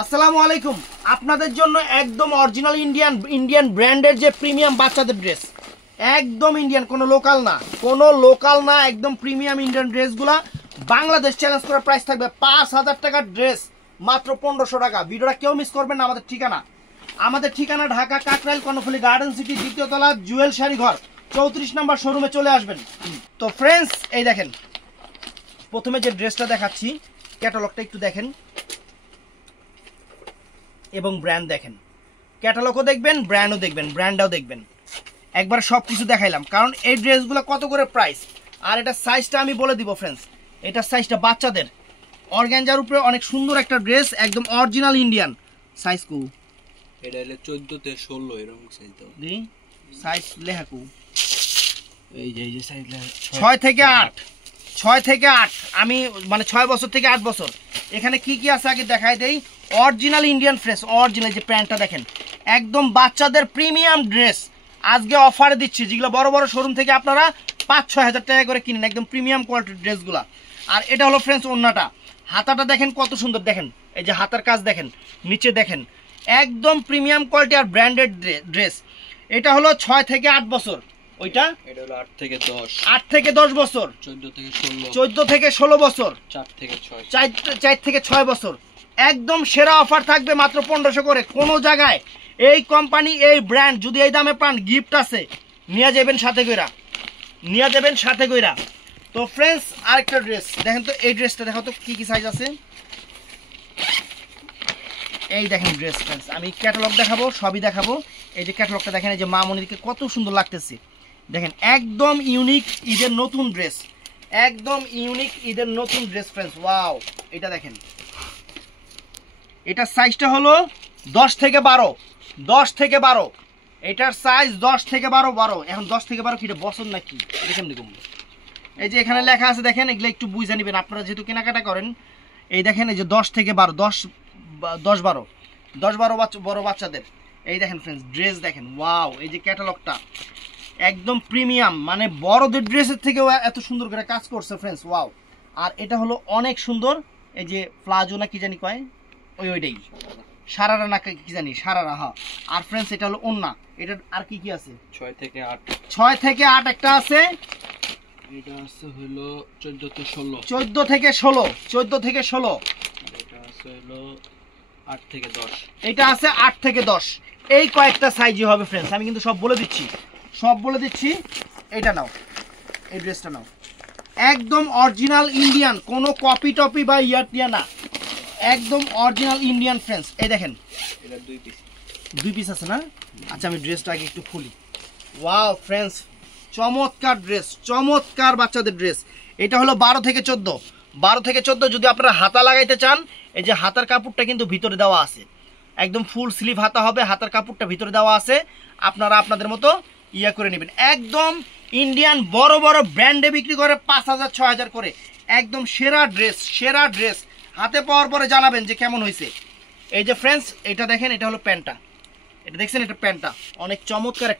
আসসালামু আলাইকুম। আপনাদের জন্য একদম অরিজিনাল ইন্ডিয়ান ব্র্যান্ডের যে প্রিমিয়াম বাচ্চাদের ড্রেস, একদম ইন্ডিয়ান, কোনো লোকাল না, একদম প্রিমিয়াম ইন্ডিয়ান ড্রেসগুলা বাংলাদেশ চ্যালেঞ্জ করার প্রাইস থাকবে ৫,০০০ টাকার ড্রেস মাত্র ১৫০০ টাকা। ভিডিওটা কেউ মিস করবেন না। আমাদের ঠিকানা ঢাকা কাকরাইল কর্ণফুলী গার্ডেন সিটি, দ্বিতীয় তলা, জুয়েল শাড়ি ঘর, ৩৪ নম্বর শোরুমে চলে আসবেন। তো ফ্রেন্ডস, এই দেখেন, প্রথমে যে ড্রেসটা দেখাচ্ছি ক্যাটালগটা একটু দেখেন এবং ব্র্যান্ড দেখেন। ক্যাটালগও দেখবেন, ব্র্যান্ডটাও দেখবেন। একবার সব কিছু দেখাইলাম, কারণ এই ড্রেসগুলো কত করে প্রাইস। আর এটা সাইজটা আমি বলে দিব ফ্রেন্ডস, এটার সাইজটা বাচ্চাদের অর্গানজার উপরে অনেক সুন্দর একটা ড্রেস, একদম অরিজিনাল ইন্ডিয়ান। সাইজ কু এটা হলো 14 থেকে 16 এরকম সাইজ দাও দি সাইজ লেখা কু এই যে সাইজ লেখা 6 থেকে 8 আমি মানে 6 বছর থেকে 8 বছর। এখানে কি কি আছে আগে দেখাই দেই। অরিজিনাল ইন্ডিয়ান ফ্রেশ, অরিজিনাল যে প্যান্টটা দেখেন, একদম বাচ্চাদের প্রিমিয়াম ড্রেস আজকে অফারে দিচ্ছি, যেগুলো বড় বড় শোরুম থেকে আপনারা ৫-৬ হাজার টাকা করে কিনেন, একদম প্রিমিয়াম কোয়ালিটির ড্রেসগুলা। আর এটা হলো ফ্রেন্ডস ওন্নাটা, হাতাটা দেখেন কত সুন্দর, দেখেন এই যে হাতার কাজ দেখেন, নিচে দেখেন, একদম প্রিমিয়াম কোয়ালিটি আর ব্র্যান্ডেড ড্রেস। এটা হলো 6 থেকে 8 বছর, ওইটা এটা হলো 8 থেকে 10, 8 থেকে 10 বছর, 14 থেকে 16, 14 থেকে 16 বছর, 4 থেকে 6, 4 থেকে 6 বছর। একদম সেরা অফার থাকবে মাত্র 1500 করে। কোন জায়গায় এই কোম্পানি, এই ব্র্যান্ড যদি এই দামে পান, গিফট আছে, নিয়ে যাবেন সাথে কইরা। তো ফ্রেন্ডস, আরেকটা ড্রেস দেখেন তো, এই ড্রেসটা দেখো তো কি কি সাইজ আছে। এই দেখেন ড্রেস ফ্রেন্ডস, আমি ক্যাটালগ দেখাবো, সবই দেখাবো। এই যে ক্যাটালগটা দেখেন, এই যে মা মনিরকে কত সুন্দর লাগতেছে দেখেন, একদম ইউনিক ঈদের নতুন ড্রেস, ফ্রেন্ডস। ওয়াও, এটা দেখেন, এটার সাইজটা হলো 10 থেকে 12, এটার সাইজ 10 থেকে 12। এখন 10 থেকে 12 কি বছর নাকি দেখেন দেখুন, এই যে এখানে লেখা আছে দেখেন, এগুলো একটু বুঝে নেবেন আপনারা যেহেতু কেনাকাটা করেন। এই দেখেন, এই যে 10 থেকে 12, 10-12 বড় বাচ্চাদের। এই দেখেন ফ্রেন্ডস, ড্রেস দেখেন, ওয়াও, এই যে ক্যাটালগটা একদম প্রিমিয়াম, মানে বড়দের ড্রেসের থেকেও এত সুন্দর করে কাজ করছে ফ্রেন্ডস, ওয়াও। আর এটা হলো অনেক সুন্দর, এই যে প্লাজো না কি জানি কয়, ওইটাই সারারা না কি জানি, সারারা। হ্যাঁ। আর ফ্রেন্ডস, এটা হলো ওন্না। এটা আর কি কি আছে? 6 থেকে 8, 6 থেকে 8 একটা আছে। এটা আছে হলো 14 থেকে 16, 14 থেকে 16, এটা আছে হলো 8 থেকে 10, এটা আছে 8 থেকে 10। এই কয়েকটা সাইজই হবে ফ্রেন্ডস, আমি কিন্তু সব বলে দিচ্ছি। এটা নাও, এই ড্রেসটা নাও, একদম অরিজিনাল ইন্ডিয়ান, কোনো কপি টপি বা ইয়ার না, একদম অরিজিনাল ইন্ডিয়ান ফ্রেন্ডস। এই দেখেন, এটা 2 পিস আছে না? আচ্ছা, আমি ড্রেসটা আগে একটু খুলি। ওয়াও ফ্রেন্ডস, চমৎকার ড্রেস, চমৎকার বাচ্চাদের ড্রেস। এটা হলো 12 থেকে 14। যদি আপনারা হাতা লাগাইতে চান, এই যে হাতার কাপড়টা কিন্তু ভিতরে দেওয়া আছে, একদম ফুল স্লিভ হাতা হবে, হাতার কাপড়টা ভিতরে দেওয়া আছে, আপনারা আপনাদের মতো ইয়া করে নেবেন। একদম ইন্ডিয়ান বড় বড় ব্র্যান্ডে বিক্রি করে ৫,০০০-৬,০০০ করে, একদম সেরা ড্রেস। হাতে পাওয়ার পরে জানাবেন যে কেমন হয়েছে। এই যে ফ্রেন্ডস, এটা দেখেন, এটা হলো প্যান্টটা, এটা দেখছেন, এটা প্যান্টটা অনেক চমৎকার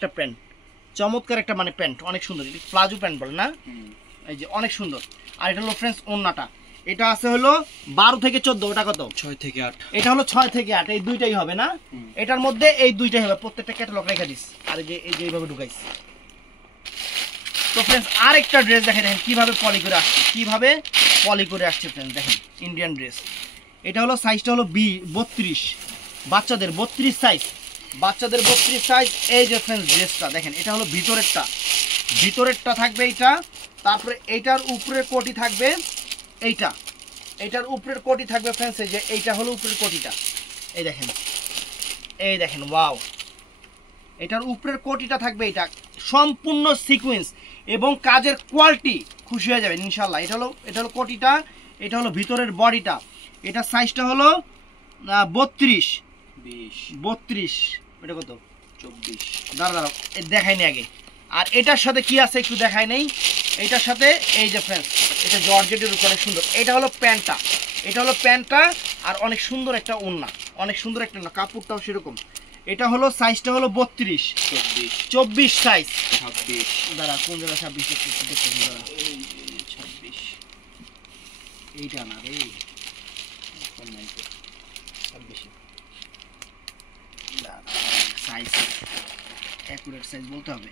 একটা মানে প্যান্ট, অনেক সুন্দর। এটা প্লাজো প্যান্ট বলে না, এই যে অনেক সুন্দর। আর এটা হলো ফ্রেন্ডস ওন্নাটা, এটা আছে হলো 12 থেকে 14। ওটা কত? 6 থেকে 8, এটা হলো 6 থেকে 8, এই দুইটাই হবে না? এটার মধ্যে এই দুইটাই হবে, প্রত্যেকটা ক্যাটালগ রেখে দিস। আর এই যে এইভাবে ঢুকাইছি। তো ফ্রেন্ডস, আরেকটা ড্রেস দেখেন কিভাবে পলি করে আসছে ফ্রেন্ডস, দেখেন ইন্ডিয়ান ড্রেস। এটা হলো সাইজটা হলো 32, বাচ্চাদের 32 সাইজ। এই যে ফ্রেন্ডস ড্রেসটা দেখেন, এটা হলো ভিতরেরটা থাকবে এইটা, তারপরে এইটার উপরের কোটি থাকবে এইটার উপরের কোটি থাকবে ফ্রেন্ডস। এই যে এইটা হলো উপরের কোটিটা, এই দেখেন, ওয়াও, এটার উপরের কোটিটা থাকবে, এটা সম্পূর্ণ সিকোয়েন্স এবং কাজের কোয়ালিটি, খুশি হয়ে যাবেন ইনশাল্লাহ। এটা হলো কোটিটা, এটা হলো ভিতরের বডিটা। এটা সাইজটা হলো 32, এটা কত? 24, দাঁড়াও দেখাই নেই আগে। আর এটার সাথে কি আছে একটু দেখাই নেই। এটার সাথে এই যে ফ্রেন্ডস, এটা জর্জেটের উপর অনেক সুন্দর। এটা হলো প্যান্টটা, আর অনেক সুন্দর একটা ওন্না, কাপড়টাও সেরকম। এটা হলো সাইজটা হলো 32, 24 সাইজ, 26, দাঁড়া কোন জায়গা 26 দেখতে, 26, এইটা না রে, 26 সাইজ, অ্যাকুরেট সাইজ বলতে হবে।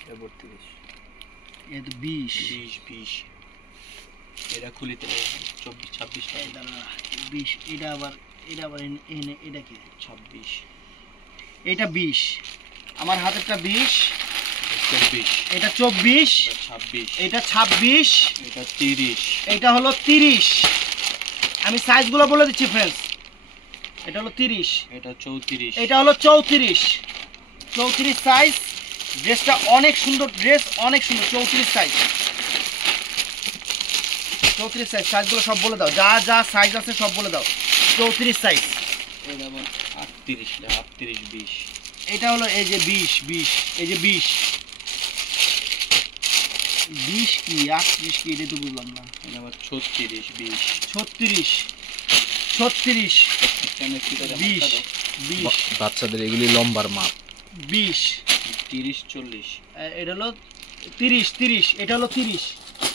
এটা 32 এই তো 20 20 এটা খুলিতে 24 26 টাকা। এটা 20, এটা আবার এটা কি 26, এটা 20, আমার হাতেরটা 20, 24, এটা 24, 26, এটা 26, এটা 30, এটা হলো 30। আমি সাইজগুলো বলে দিচ্ছি ফ্রেন্ডস, এটা হলো 30, এটা 34, এটা হলো 34 সাইজ। ড্রেসটা অনেক সুন্দর, ড্রেস অনেক সুন্দর। 34 সাইজ, 34 সাইজ। সাইজগুলো সব বলে দাও, যা যা সাইজ আছে সব বলে দাও। 34 সাইজ। এটা আবার 38 না 38 20, এটা হলো এই যে 20, এই যে 20 কি 38 কি এটা তো বুঝলাম না। এটা আবার 36 20, 36 এখানে কিটা 20 20 বাচ্চাদের এগুলি লম্বার মাপ। 20 30 40, এটা হলো 30, এটা হলো 30।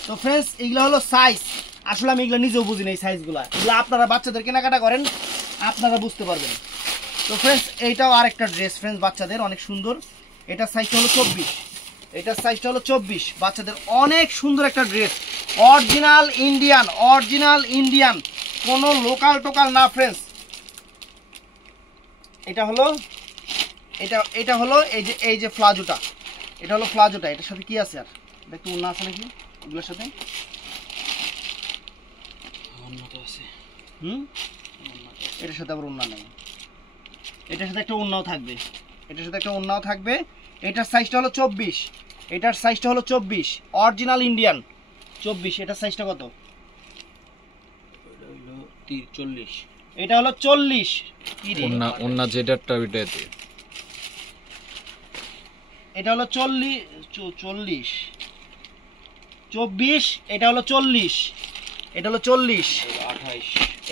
তো ফ্রেন্ডস এগুলো হলো সাইজ। আসলে আমি এগুলো নিজেও বুঝি না এই সাইজগুলো, এগুলো আপনারা বাচ্চাদের কেনাকাটা করেন, আপনারা বুঝতে পারবেন। তো ফ্রেন্ডস এইটাও আরেকটা ড্রেস ফ্রেন্ডস বাচ্চাদের অনেক সুন্দর। এটার সাইজটা হলো 24, এটার সাইজটা হলো 24। বাচ্চাদের অনেক সুন্দর একটা ড্রেস, অরিজিনাল ইন্ডিয়ান, কোনো লোকাল টোকাল না ফ্রেন্ডস। এটা হলো এই যে প্লাজোটা, এটা হলো প্লাজোটা। এটার সাথে কি আছে আর এটা একটু ওন্না আছে নাকি এগুলোর সাথে? উন্নত আছে। এটার সাথে আবার ওন্না নেই, এটার সাথে একটা ওন্নাও থাকবে, এটার সাইজটা হলো 24, এটার সাইজটা হলো 24, অরিজিনাল ইন্ডিয়ান 24। এটার সাইজটা কত? এটা হলো 40, এটা হলো 40। ওন্না যেটারটা ওইটাতে। এটা হলো 40 24, এটা হলো 40, এটা হলো 40, 28,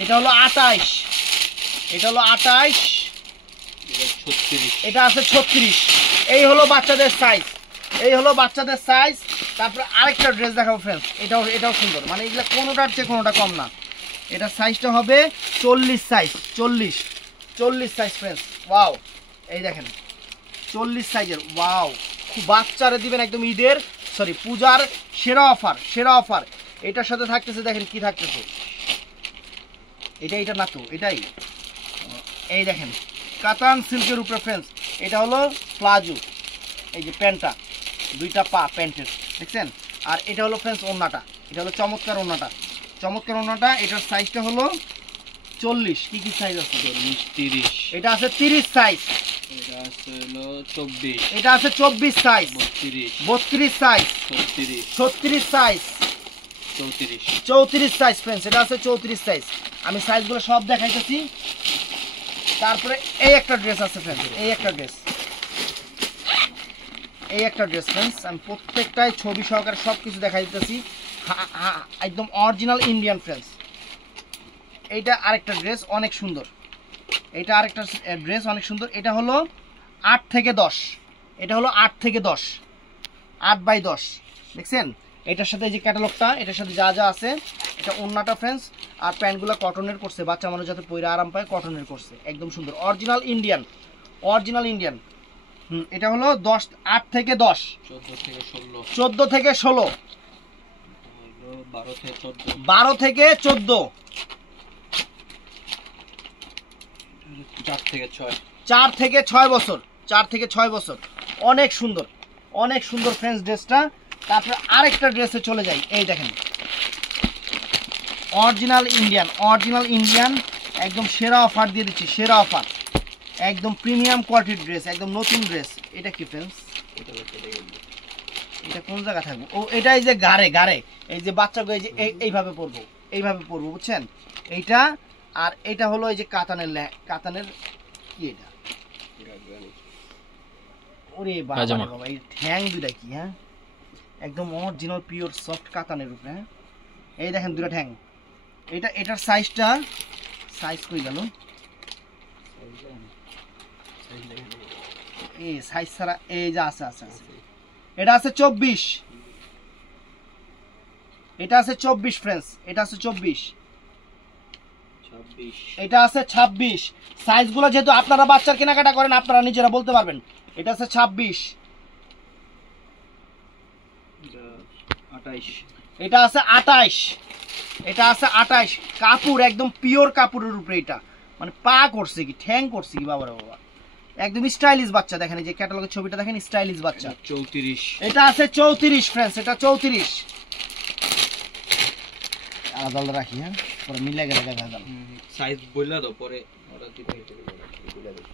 এটা হলো 28, এটা হলো 28, এটা 36, এটা আছে 36। এই হলো বাচ্চাদের সাইজ, তারপরে আরেকটা ড্রেস দেখাবো ফ্রেন্ডস। এটাও সুন্দর, মানে এগুলা কোনোটার চেয়ে কোনোটা কম না। এটার সাইজটা হবে 40 সাইজ, 40 সাইজ ফ্রেন্ডস। ওয়াও, এই দেখেন 40 সাইজের। ওয়াও, খুব বাচ্চারা দিবেন একদম ঈদের পূজার সেরা অফার। এটার সাথে থাকতেছে, দেখেন কি থাকতেছে। এটা না তো, এটাই। এই দেখেন কাতান সিল্কের উপরে ফ্রেন্ডস। এটা হলো প্লাজো, এই যে প্যান্টটা, দুইটা পা প্যান্টের, দেখছেন? আর এটা হলো ফ্রেন্ডস ওন্নাটা, এটা হলো চমৎকার ওন্নাটা। এটার সাইজটা হলো 40। কি সাইজ আছে? 40 30, এটা আছে 30 সাইজ, এটা আছে হলো 24, এটা আছে 24 size, 32 size, 36 36 size, 34 size friends. এটা আছে 34 সাইজ। আমি সাইজগুলো সব দেখাইতেছি। তারপরে এই একটা ড্রেস আছে ফ্রেন্ডস, এই একটা ড্রেস ফ্রেন্ডস। আমি প্রত্যেকটাই ছবি সহকারে সব কিছু দেখাই দিতেছি, একদম অরিজিনাল ইন্ডিয়ান ফ্রেন্ডস। এইটা আরেকটা ড্রেস অনেক সুন্দর, এটা হলো 8 থেকে 10, এটা হলো 8 থেকে 10, 8x10, দেখছেন? এটার সাথে এই যে ক্যাটালগটা, এটার সাথে যা যা আছে। এটা ওন্নাটা ফ্রেন্ডস, আর প্যান্টগুলো কটনের করছে, বাচ্চা মানুষ যাতে পরে আরাম পায়, কটনের করছে, একদম সুন্দর অরিজিনাল ইন্ডিয়ান। এটা হলো 8 থেকে 10, 14 থেকে 16, 12 থেকে 14, 4 থেকে 6 বছর, 4 থেকে 6 বছর। অনেক সুন্দর ফ্রেন্ডস ড্রেসটা। তারপরে আরেকটা ড্রেসে চলে যাই। এই দেখেন অরিজিনাল ইন্ডিয়ান, একদম সেরা অফার দিয়ে দিচ্ছি, একদম প্রিমিয়াম কোয়ালিটির ড্রেস, একদম নতুন ড্রেস। এটা কি ফ্রেন্ডস? এটা কোন জায়গা থাকবে? ও, এটা এই যে গাড়ে, এই যে বাচ্চাকে এই যে এইভাবে পরবো, বুঝছেন? এইটা আর এটা হলো এই যে কাতানের কি এটা? ওরে বাবা, এই ঠ্যাং দুইটা কি, হ্যাঁ একদম অরিজিনাল পিওর সফট কাতানের উপরে। হ্যাঁ, এই দেখেন দুইটা ঠ্যাং। এটার সাইজ কই গেল? এই সাইজ ছাড়া, এই যে আছে। এটা আছে 24, এটা আছে 24 ফ্রেন্ডস, এটা আছে 24। 26 এটা আছে 26। সাইজগুলো যেহেতু আপনারা বাচ্চার কেনাকাটা করেন আপনারা নিজেরা বলতে পারবেন। এটা আছে 26, 28 এটা আছে 28, এটা আছে 28। কাপড় একদম পিওর কাপড়ের উপরে, এটা মানে পা করছে কি ঠ্যাং করছে কি বাবা রে বাবা, একদম স্টাইলিশ বাচ্চা। দেখেন এই যে ক্যাটালগের ছবিটা দেখেন, স্টাইলিশ বাচ্চা। 34 এটা আছে 34 ফ্রেন্ডস, এটা 34। আলাদা রাখি, হ্যাঁ পরে মিলে গেলে দেখা যাবে। সাইজ বইলা দাও পরে অর্ডার দিতে হইতে বইলা দাও।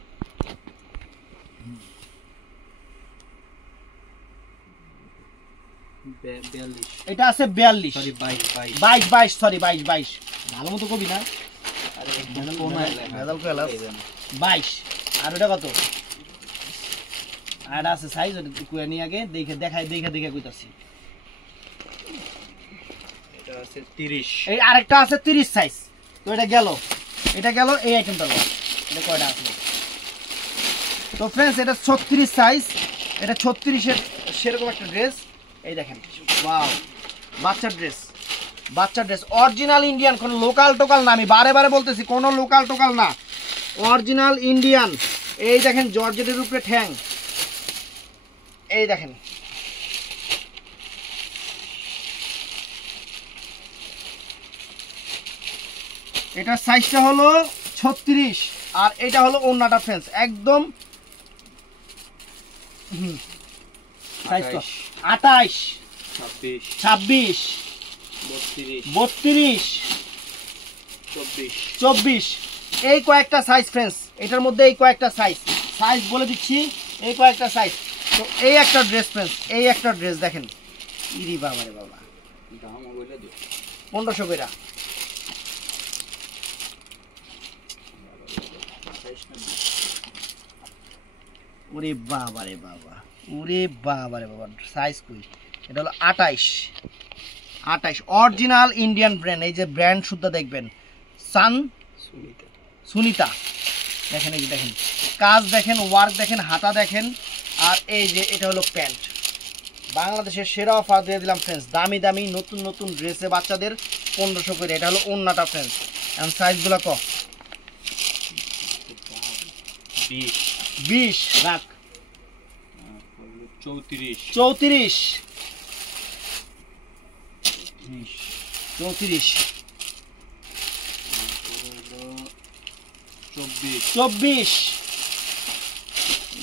এটা আছে 42, সরি 22 22 সরি 22 ভালো মতো কবি না, আরে ভেজাল কইলা 22। আর ওটা কত? আর আছে সাইজ ওটা কুয়া নিয়ে আগে দেখে দেখে কইতাছি। এটা আছে 30, এই আরেকটা আছে 30 সাইজ। তো এটা গেল এই আইটেমটা লো। এটা কয়টা আছে? তো ফ্রেন্ডস এটা 36 সাইজ, এটা 36 এর সেরকম একটা ড্রেস। এই দেখেন ওয়াও, বাচ্চার ড্রেস অরিজিনাল ইন্ডিয়ান, কোন লোকাল টোকাল না। আমি বারে বলতেছি কোন লোকাল টোকাল না, অরিজিনাল ইন্ডিয়ান। এই দেখেন জর্জেটের উপরে ঠ্যাং, এই দেখেন এটার সাইজটা হলো 36 আর এটা হলো ওন্নাটা ফ্রেন্ডস একদম সাইজ তো 28, 26 26, 32 32, 24 24। এই কয়েকটা সাইজ ফ্রেন্ডস, এটার মধ্যে এই কয়েকটা সাইজ বলে দিচ্ছি, এই কয়েকটা সাইজ। তো এই একটা ড্রেস ফ্রেন্ডস, এই একটা ড্রেস দেখেন, ইরি বাবা রে বাবা, দাম বইলা দিও 1500 কইরা। ওরে বাবা রে বাবা, ওরে বাবা রে বাবা, সাইজ কই? এটা হলো 28 অরিজিনাল ইন্ডিয়ান ব্র্যান্ড। এই যে ব্র্যান্ড শুদ্ধ দেখবেন, সুনিতা। দেখেন এই যে দেখেন কাজ দেখেন, ওয়ার্ক দেখেন, হাতা দেখেন। আর এই যে এটা হলো প্যান্ট। বাংলাদেশের সেরা অফার দিয়ে দিলাম ফ্রেন্ডস, দামি নতুন ড্রেসে বাচ্চাদের 1500 করে। এটা হলো ওন্নাটা ফ্রেন্ডস। এখন সাইজগুলো ক 20 রাখ, 34 34, 24 24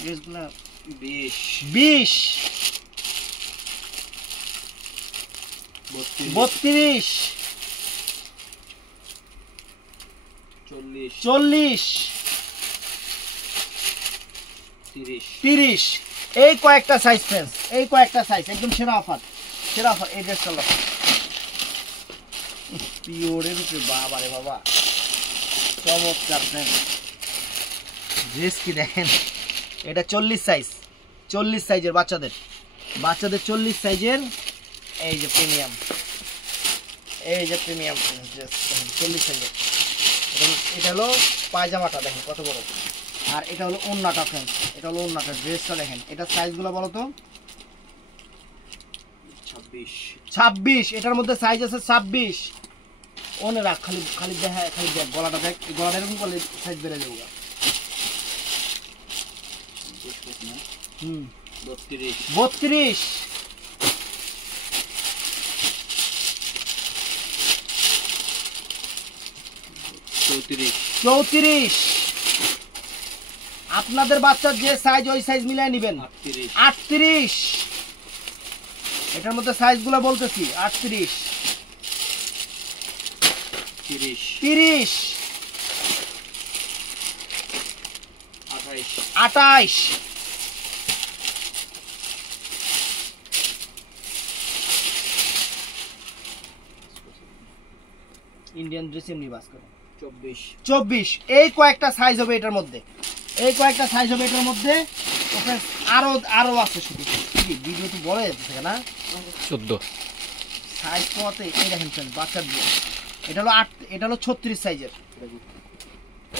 ড্রেসগুলো 20 20, 32, 40, 30। এই কয়েকটা সাইজ ফ্রেন্ডস, এই কয়েকটা সাইজ একদম সেরা অফার। এই ড্রেসটা লো পিওরের উপরে, বাবা রে বাবা চমৎকার ফ্রেন্ডস। ড্রেস কি দেখেন, এটা 40 সাইজের বাচ্চাদের 40 সাইজের। এই যে প্রিমিয়াম ড্রেস 40 সাইজের। এটা হলো পায়জামাটা দেখেন কত বড়, আর এটা হলো ওন্নাটা ফ্রেন্ডস। এটা হলো ওন্নাটা, ড্রেসটা দেখেন। এটা সাইজগুলো বলো তো? 26। এটার মধ্যে সাইজ আছে 26। ওনে রাখ, খালি দেখা, খালি দেখ গলাটা দেখ, গলাটা এরকম করলে সাইজ বেড়ে যাবে। 32, 34। আপনাদের বাচ্চার যে সাইজ ওই সাইজ মিলাই নেবেন। 38। এটার মধ্যে সাইজগুলো বলতেছি 38, 30, 28, ইন্ডিয়ান ড্রেস এমনি বাস করে 24। এই কয়েকটা সাইজ হবে এটার মধ্যে, তো फ्रेंड्स আরো আছে শুধু। ভিডিও তো বড় হয়ে যাচ্ছে না? 14 সাইজ কত? এই দেখেন फ्रेंड्स বাচ্চার ড্রেস। এটা হলো 8, এটা হলো 36 সাইজের।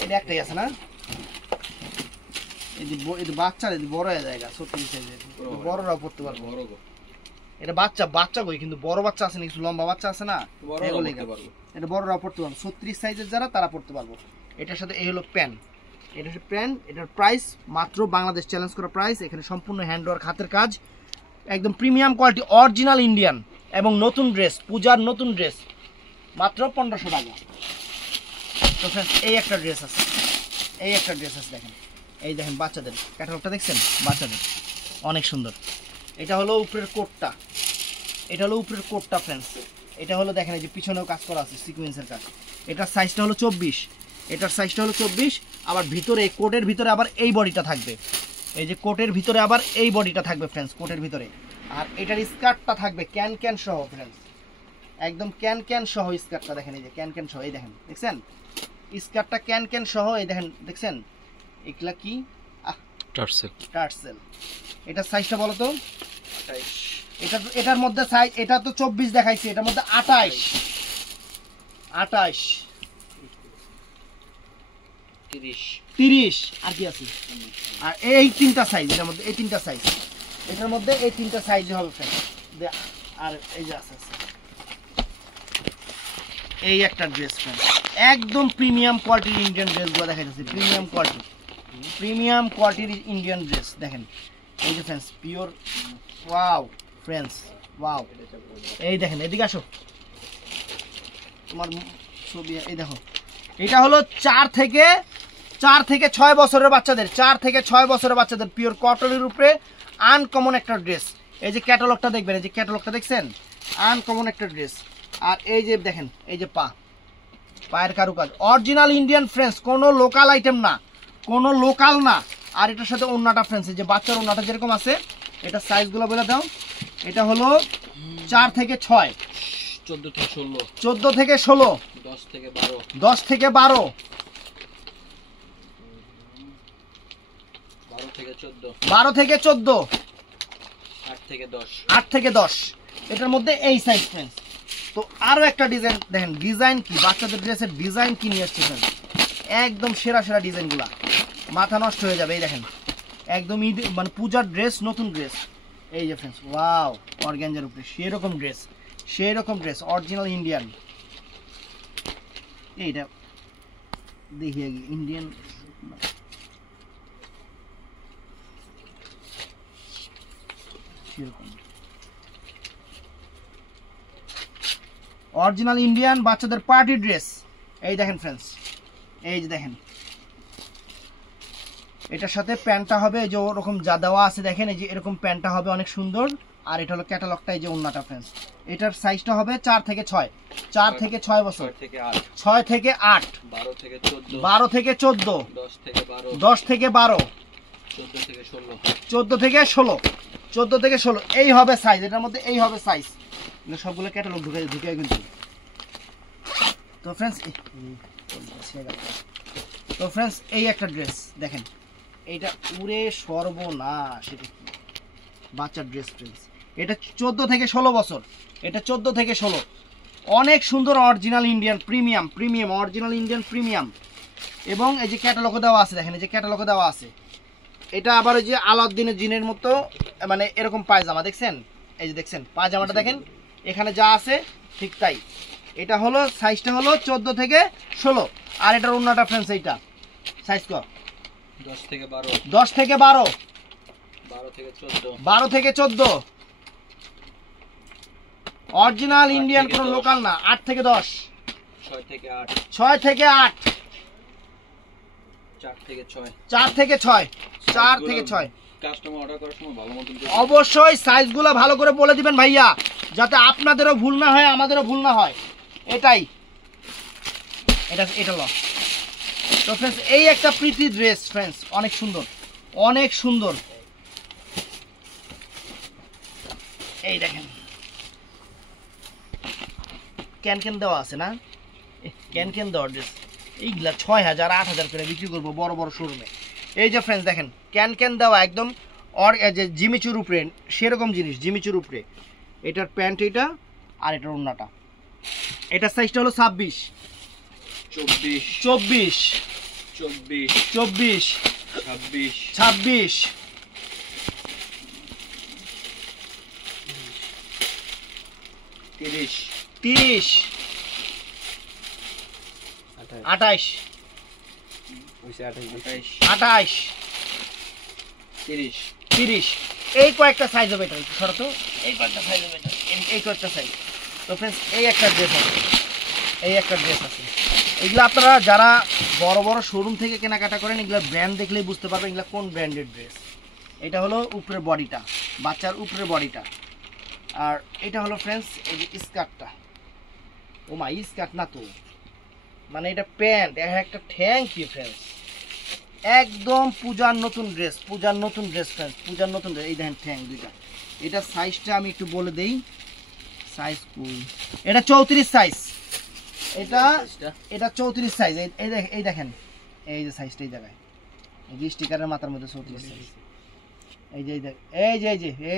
এটা একটাই আছে না? এই যে বাচ্চার বড় হয়ে যায় 36 সাইজের, বড়রাও পড়তে পারবে। এটা বাচ্চা বাচ্চা কই, কিন্তু বড় বাচ্চা আছে না, কিছু লম্বা বাচ্চা আছে না, বড়রাও পড়তে পারবে। এটা বড়রাও পড়তে পারবে, 36 সাইজের যারা তারা পড়তে পারবো। এটার সাথে এই হলো প্যান্ট, এটা হচ্ছে প্যান্ট। এটার প্রাইস মাত্র বাংলাদেশ চ্যালেঞ্জ করা প্রাইস। এখানে সম্পূর্ণ হ্যান্ডওয়ার্ক, হাতের কাজ, একদম প্রিমিয়াম কোয়ালিটি, অরিজিনাল ইন্ডিয়ান এবং নতুন ড্রেস, পূজার নতুন ড্রেস, মাত্র 1500 টাকা। তো ফ্রেন্ডস এই একটা ড্রেস আছে, এই একটা ড্রেস আছে দেখেন, এই দেখেন বাচ্চাদের ক্যাটালগটা দেখছেন, বাচ্চাদের অনেক সুন্দর। এটা হলো উপরের কোটটা, এটা হলো উপরের কোটটা ফ্রেন্ডস। এটা হলো দেখেন এই যে পিছনেও কাজ করা আছে, সিকোয়েন্সের কাজ। এটার সাইজটা হলো 24, এটার সাইজটা হলো 24। আবার ভিতরে কোটের ভিতরে আবার এই বডিটা থাকবে, এই যে কোটের ভিতরে আবার এই বডিটা থাকবে ফ্রেন্ডস, কোটের ভিতরে। আর এটার স্কার্টটা থাকবে ক্যান ক্যান সহ ফ্রেন্ডস, একদম ক্যান ক্যান সহ স্কার্টটা দেখেন, এই যে ক্যান ক্যান সহ, এই দেখেন দেখছেন স্কার্টটা ক্যান ক্যান সহ, এই দেখেন দেখছেন এগুলা কি টার্সেল। টার্সেল। এটার সাইজটা বলো তো? 28। এটার মধ্যে সাইজ, এটা তো 24 দেখাইছি, এটার মধ্যে 28 30 আর কি আছে। আর এই তিনটা সাইজ, এটার মধ্যে এই তিনটা সাইজ, এটার মধ্যে এই তিনটা সাইজ হবে ফ্রেন্ড। আর এই যে আছে এই একটা ড্রেস ফ্রেন্ড, একদম প্রিমিয়াম কোয়ালিটির ইন্ডিয়ান ড্রেসগুলো দেখা যাচ্ছে, প্রিমিয়াম কোয়ালিটির ইন্ডিয়ান ড্রেস দেখেন। এই যে friends pure, wow friends wow. এই দেখেন এদিকে আসো, তোমার ছবি, এই দেখো এটা হলো 4 থেকে 6 বছরের বাচ্চাদের, 4 থেকে 6 বছরের বাচ্চাদের পিওর কটনের উপরে আনকমন একটা ড্রেস। এই যে ক্যাটালগটা দেখবেন, এই যে ক্যাটালগটা দেখছেন, আনকমন একটা ড্রেস। আর এই যে দেখেন এই যে পায়ের কারুকাজ অরিজিনাল ইন্ডিয়ান ফ্রেন্ডস, কোনো লোকাল আইটেম না, কোনো লোকাল না। আর এটার সাথে ওন্নাটা ফ্রেন্ডস, এই যে বাচ্চার ওন্নাটা যেরকম আছে, এটা সাইজগুলো বলে দাও। এটা হলো 4 থেকে 6, 14 থেকে 16, 14 থেকে 16, 10 থেকে 12, 10 থেকে 12, 12 থেকে 14, 12 থেকে 14, 8 থেকে 10, 8 থেকে 10। এটার মধ্যে এই সাইজ ফ্রেন্ডস। তো আরো একটা ডিজাইন দেখেন, ডিজাইন কি বাচ্চাদের ড্রেসের ডিজাইন কি নিয়ে আসছে ফ্রেন্ডস, একদম সেরা সেরা ডিজাইনগুলা, মাথা নষ্ট হয়ে যাবে। এই দেখেন একদম ঈদ মানে পূজার ড্রেস, নতুন ড্রেস। এই যে ফ্রেন্ডস ওয়াও, অর্গানজার উপরে সেরকম ড্রেস অরিজিনাল ইন্ডিয়ান। এইটা দেখি আগে ইন্ডিয়ান, অরিজিনাল ইন্ডিয়ান বাচ্চাদের পার্টি ড্রেস। এই দেখেন ফ্রেন্ডস, এই যে দেখেন এটার সাথে প্যান্টটা হবে এই যে ওরকম যা দেওয়া আছে দেখেন, এই যে এরকম প্যান্টটা হবে অনেক সুন্দর। আর এটা হলো ক্যাটালগটা, এই যে ওন্নাটা ফ্রেন্ডস। এটার সাইজটা হবে 4 থেকে 6, 4 থেকে 6 বছর, 6 থেকে 8, 6 থেকে 8, 12 থেকে 14, 12 থেকে 14, 10 থেকে 12, 10 থেকে 12, 14 থেকে 16, 14 থেকে 16, 14 থেকে 16 এই হবে সাইজ। এটার মধ্যে এই হবে সাইজ, সবগুলো ক্যাটালগ ঢুকে কিন্তু। তো ফ্রেন্ডস এই একটা ড্রেস দেখেন, এইটা উড়ে সর্বনাশ, এটা কি বাচ্চার ড্রেস ফ্রেন্ডস। এটা 14 থেকে 16 বছর, এটা 14 থেকে 16, অনেক সুন্দর original Indian premium original Indian premium. এবং এই যে ক্যাটালগও দেওয়া আছে দেখেন, এই যে ক্যাটালগও দেওয়া আছে। এটা আবার ওই যে আলাউদ্দিনের জিনের মতো মানে এরকম পায়জামা দেখছেন, এই যে দেখছেন পায়জামাটা দেখেন, এখানে যা আছে ঠিক তাই। এটা হলো সাইজটা হলো 14 থেকে 16। আর এটার ওন্নাটা ফ্রেন্ডস, এইটা সাইজ কত? 10 থেকে 12, 10 থেকে 12, 12 থেকে 14, 12 থেকে 14, অরিজিনাল ইন্ডিয়ান, কোনো লোকাল না। 8 থেকে 10, 6 থেকে 8, 6 থেকে 8, 4 থেকে 6, 4 থেকে 6, 4 থেকে 6। কাস্টমার অর্ডার করার সময় ভালো মতন অবশ্যই সাইজগুলো ভালো করে বলে দিবেন ভাইয়া, যাতে আপনাদেরও ভুল না হয়, আমাদেরও ভুল না হয়, এটাই। এটা ল। তো ফ্রেন্ডস এই একটা প্রীতি ড্রেস ফ্রেন্ডস, অনেক সুন্দর, অনেক সুন্দর। এই দেখেন ক্যান দেওয়া আছে না, ক্যান দেওয়া ড্রেস, এইগুলা 6000 8000 করে বিক্রি করবো বড় বড় শোরুমে। এই যে ফ্রেন্ডস দেখেন ক্যান দেওয়া একদম যে জিমিচুর উপরে, সেরকম জিনিস জিমিচুর উপরে। এটার প্যান্ট এইটা, আর এটার ওন্নাটা। এটার সাইজটা হলো 26, 24, 24, 24, 24, 26, 26, 30 30 28 28 30 30 এই কয়েকটা সাইজ হবে এটা শরত এই কয়েকটা সাইজ হবে এটা এই কয়েকটা সাইজ তো फ्रेंड्स এই একটা ড্রেস আছে এগুলো আপনারা যারা বড় বড় শোরুম থেকে কেনাকাটা করেন এগুলো ব্র্যান্ড দেখলেই বুঝতে পারবেন এগুলো কোন ব্র্যান্ডের ড্রেস এটা হলো উপরের বডিটা বাচ্চার উপরের বডিটা আর এটা হলো फ्रेंड्स এই যে স্কার্টটা ও মা স্কার্ট না তো মানে এটা প্যান্ট একটা ঠ্যাং কি फ्रेंड्स একদম পূজার নতুন ড্রেস फ्रेंड्स পূজার নতুন ড্রেস এই দেখেন ঠ্যাং দুইটা এটা সাইজটা আমি একটু বলে দেই সাইজ কোন এটা 34 সাইজ এটা 34 সাইজ এই দেখেন এই যে সাইজটা এই জায়গায় এই যে স্টিকারের মাথার মধ্যে 34 সাইজ এই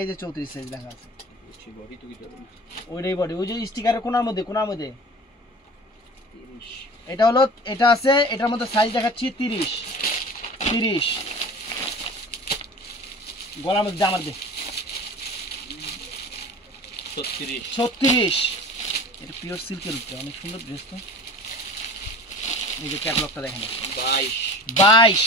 যে 34 সাইজ লেখা আছে ওইটাই বডি ওই যে স্টিকারের কোণার মধ্যে 30 এটা হলো এটা আছে এটার মধ্যে সাইজ দেখাচ্ছি 30 গলার মধ্যে আমার দে 36 এটা পিওর সিল্কের উপরে অনেক সুন্দর ড্রেস তো এই যে ক্যাটালগটা দেখেন 22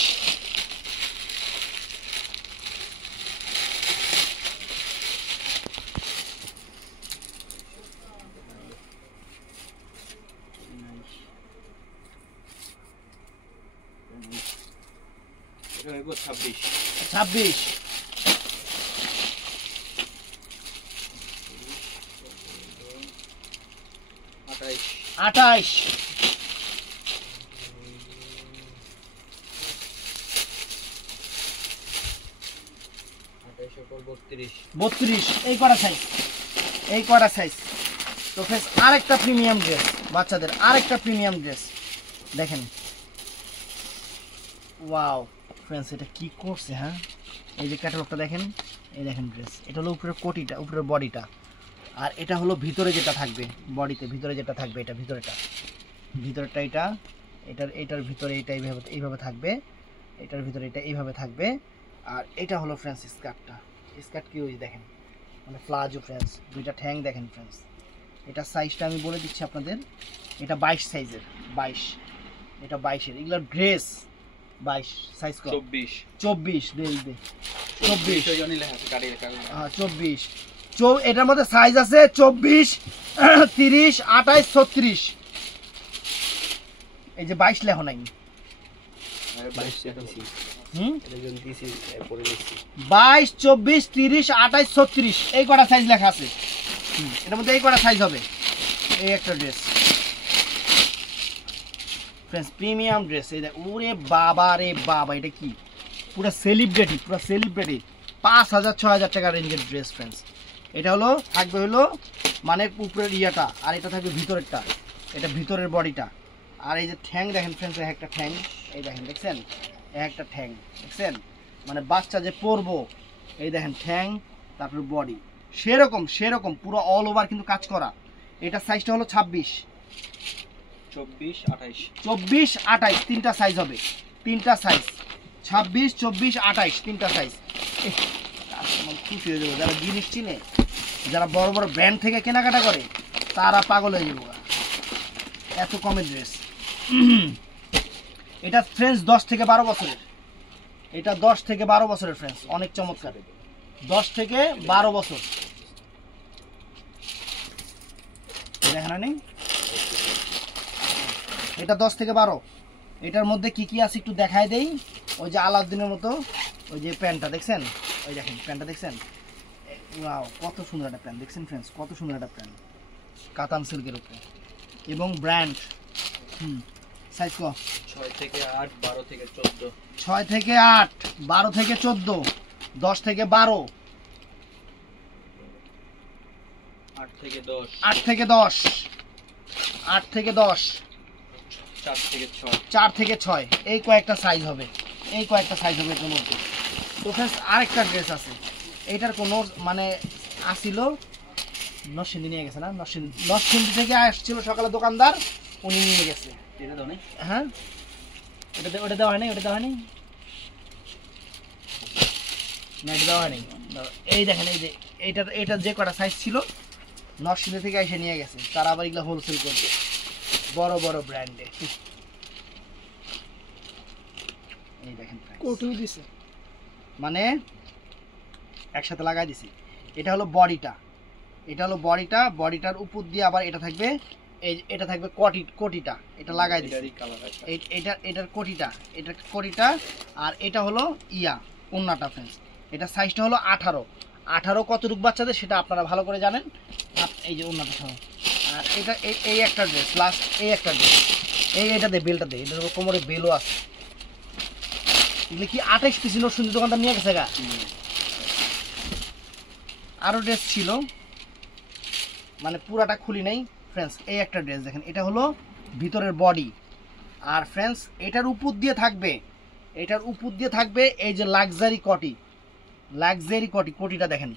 26 28 32 এই কটা সাইজ তো फ्रेंड्स আরেকটা প্রিমিয়াম ড্রেস বাচ্চাদের আরেকটা প্রিমিয়াম ড্রেস দেখেন ওয়াও फ्रेंड्स এটা কি করছে হ্যাঁ এই যে ক্যাটালগটা দেখেন এই দেখেন ড্রেস এটা হলো উপরের কোটিটা উপরের বডিটা আর এটা হলো ভিতরে যেটা থাকবে বডিতে ভিতরে যেটা থাকবে এটা ভিতরেরটা এটা এটার ভিতরে এটা এইভাবে থাকবে এটার ভিতরে এটা এইভাবে থাকবে আর এটা হলো फ्रेंड्स স্কার্ট কি ওই দেখেন মানে প্লাজো फ्रेंड्स দুইটা ঠ্যাং দেখেন फ्रेंड्स এটা সাইজটা আমি বলে দিচ্ছি আপনাদের এটা 22 সাইজের 22 এটা 22 এর এগুলা ড্রেস 22 সাইজ কত 24 দে 24 জনই লেখা আছে কার্ডে হ্যাঁ 24 এটার মধ্যে সাইজ আছে 24 30 28 36 এই যে 22 লেখা নাই 22 24 30 28 36 এই কটা সাইজ লেখা আছে এটার মধ্যে এই কটা সাইজ হবে এই একটা ড্রেস फ्रेंड्स প্রিমিয়াম ড্রেস এই দেখ ওরে বাবা রে বাবা এটা কি পুরো সেলিব্রিটি 5000 6000 টাকা রেঞ্জের ড্রেস फ्रेंड्स এটা হলো থাকবে হলো মানে উপরের ইয়াটা আর এটা থাকবে ভিতরেরটা এটা ভিতরের বডিটা আর এই যে ঠ্যাং দেখেন फ्रेंड्स একটা ঠ্যাং এই দেখেন দেখছেন একটা ঠ্যাং দেখছেন মানে বাচ্চা যে পরবো এই দেখেন ঠ্যাং তারপর বডি সেরকম পুরো অল ওভার কিন্তু কাজ করা এটা সাইজটা হলো 26 24 28 তিনটা সাইজ হবে তিনটা সাইজ 26 24 28 তিনটা সাইজ খুশি হয়ে যাবো যারা জিনিস চিনে যারা বড় বড় ব্র্যান্ড থেকে কেনাকাটা করে তারা পাগল হয়ে যাবো এত কমে ড্রেস এটা फ्रेंड्स 10 থেকে 12 বছরের এটা 10 থেকে 12 বছরের फ्रेंड्स অনেক চমৎকার 10 থেকে 12 বছর দেখেন নেই এটা 10 থেকে 12 এটার মধ্যে কি কি আছে একটু দেখায় দেই ওই যে আলাউদ্দিনের মতো ওই যে প্যান্টটা দেখছেন ওই দেখেন প্যান্টটা দেখছেন ওয়াও কত সুন্দর একটা প্যান্ট দেখছেন फ्रेंड्स কত সুন্দর একটা প্যান্ট কাতান সিল্কের উপরে এবং ব্র্যান্ড সাইজ কত 6 থেকে 8 12 থেকে 14 6 থেকে 8 12 থেকে 14 10 থেকে 12 8 থেকে 10 8 থেকে 10 8 থেকে 10 4 থেকে 6 এই কয়েকটা সাইজ হবে এর মধ্যে তো फ्रेंड्स আরেকটা ড্রেস আছে এটার কোনো মানে আসিল নরসিংদী নিয়ে গেছে না নরসিংদী থেকে আসছিল সকালে দোকানদার উনি নিয়ে গেছে এটা দাও নাই হ্যাঁ ওটা দেওয়া হয়নি না এটা দেওয়া হয়নি এই দেখেন এই যে এটা যে কটা সাইজ ছিল নরসিংদী থেকে এসে নিয়ে গেছে, তারা আবার এগুলো হোলসেল করবে বড় বড় ব্র্যান্ডে। এই দেখেন কোটিং দিছে, মানে একসাথে লাগাই দিছি। এটা হলো বডিটা, এটা হলো বডিটা, বডিটার উপর দিয়ে আবার এটা থাকবে, এই এটা থাকবে কোটিটা, এটা লাগাই দিছি। এটার কোটিটা, এটার কোটিটা, আর এটা হলো ওন্নাটা ফ্রেন্ডস। এটা সাইজটা হলো 18 কতটুকু বাচ্চাদের সেটা আপনারা ভালো করে জানেন। এই যে ওন্নাটা সহ, আর এটা এই একটা ড্রেস, লাস্ট এই একটা ড্রেস, এটা দে বেলটা দে, এটার কোমরে বেলও আছে। এগুলো কি 28 পিস নরসিংদী দোকানদার নিয়ে গেছে গা। আরো ড্রেস ছিল, মানে পুরাটা খুলি নাই ফ্রেন্ডস। এই একটা ড্রেস দেখেন, এটা হলো ভিতরের বডি, আর ফ্রেন্ডস এটার উপর দিয়ে থাকবে, এটার উপর দিয়ে থাকবে এই যে লাক্সারি কোটিটা দেখেন,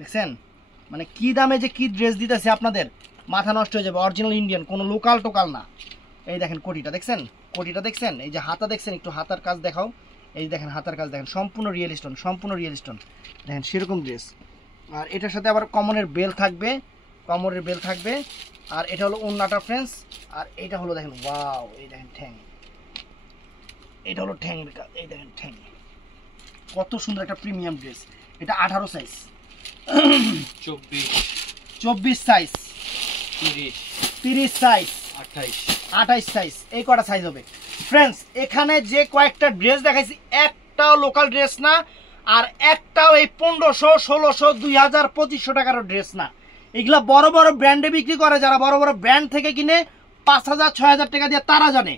দেখছেন মানে কি দামে যে কি ড্রেস দিতেছে আপনাদের মাথা নষ্ট হয়ে যাবে। অরিজিনাল ইন্ডিয়ান, কোনো লোকাল টোকাল না। এই দেখেন কোটিটা দেখছেন, কোটিটা দেখছেন, এই যে হাতা দেখছেন, একটু হাতার কাজ দেখাও। এই দেখেন হাতার কাজ দেখেন, সম্পূর্ণ রিয়েল স্টোন দেখেন, সেরকম ড্রেস। আর এটার সাথে আবার কোমরের বেল থাকবে, আর এটা হলো ওন্নাটা ফ্রেন্ডস। আর এটা হলো দেখেন, ওয়াও, এই দেখেন ঠ্যাং, এটা হলো ঠ্যাং, এই দেখেন ঠ্যাং, কত সুন্দর একটা প্রিমিয়াম ড্রেস। এটা 18 সাইজ, 24 সাইজ, 30 সাইজ, 28 সাইজ, এই কটা সাইজ হবে ফ্রেন্ডস। এখানে যে কয়েকটা ড্রেস দেখাইছি একটাও লোকাল ড্রেস না, আর একটাও এই 1500, 1600, 2000, 2500 টাকার ড্রেস না। এগুলা বড় বড় ব্র্যান্ডে বিক্রি করে, যারা বড় বড় ব্র্যান্ড থেকে কিনে 5000, 6000 টাকা দিয়ে, তারা জানে।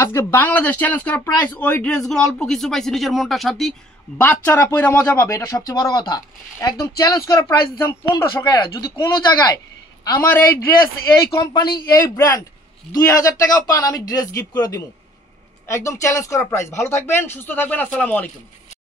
আজকে বাংলাদেশ চ্যালেঞ্জ করা প্রাইস, ওই ড্রেসগুলো অল্প কিছু পাইছি নিজের মনটা শান্তি, বাচ্চারা পয়রা মজা পাবে, এটা সবচেয়ে বড় কথা। একদম চ্যালেঞ্জ করা প্রাইস দিচ্ছিলাম 1500 টাকা। যদি কোনো জায়গায় আমার এই ড্রেস, এই কোম্পানি, এই ব্র্যান্ড 2000 টাকাও পান, আমি ড্রেস গিফট করে দিব। একদম চ্যালেঞ্জ করা প্রাইস। ভালো থাকবেন, সুস্থ থাকবেন, আসসালামু আলাইকুম।